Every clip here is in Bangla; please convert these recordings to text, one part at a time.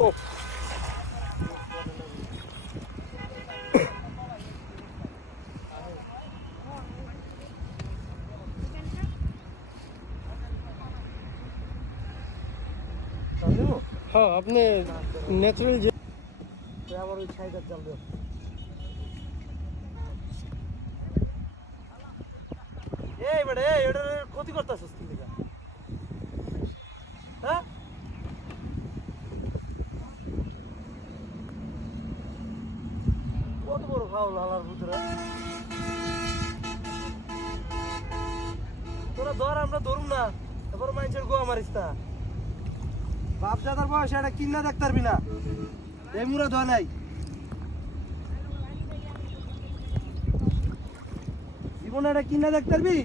হ্যাঁ আপনি ন্যাচারাল যে আবার ওই ছাইটার জাল দেব। এই বেটা এটার ক্ষতি করতেছিস কি লিগা? হ্যাঁ কত বড় ফাউল হালার ভিতরে তোরা ধর, আমরা ধরুম না, এবার মানুষের গোয়া মারিস তা। বাপ দাদার বয়স এটা কিনা দেখতে পারবি না, এই মুরা ধোয়া নাই। জীবনে এটা কিনা দেখতে পারবি?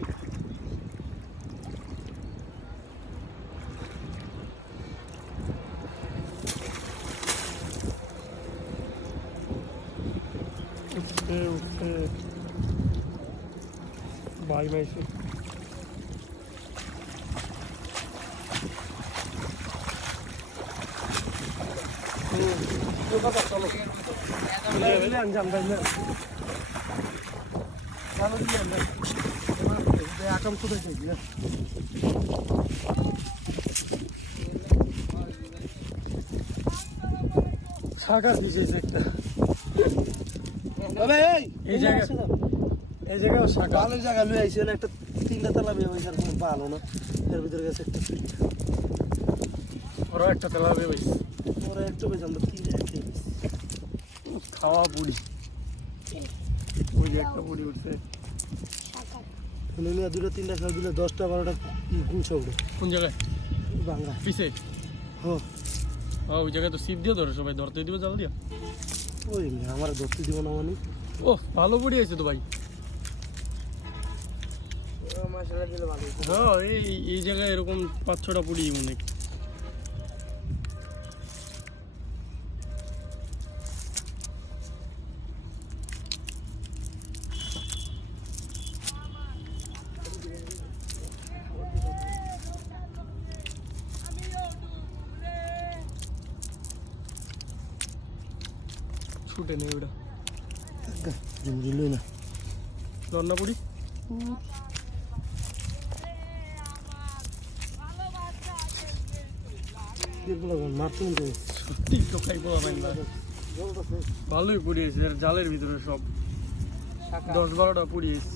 ভাই মাইছে আকাম কোথায় চাইছি না শাখা দিয়েছে একটা এই জায়গায় এই জায়গায় শাখা ভালো জায়গা লুয়ে আইসেন একটা 3টা তালা বিয়ে হয়েছে আর কোনো ভালো না, এর ভিতরে গেছে একটা ফিট ওরা একটা তেলা বেশ ওরা একটু বেশ আমরা 3 একটা খাওয়া পুরি ওই যে একটা পুরি উঠছে মিয়া 2টা 3টা খাওয়া দিলে 10টা 12টা গুলছে উঠে। কোন জায়গায়? বাংলা পিছে হ্যাঁ ওই জায়গায় তো সিপ দিয়ে ধরে সবাই ধরতে দিব জাল দিয়া। ওই আমার ধরতে দিব না মানে ও ভালো পুরি আছে তো ভাই। মশলা দিলে ভালো। হ্যাঁ এই জায়গায় এরকম 5-6টা পুরি অনেক। ছুটে নেই ওটা দিলই না রান্না পুরি সত্যি তো খাইবো ভালোই পুড়িয়েছে জালের ভিতরে সব 10-12টা পুড়িয়েছে।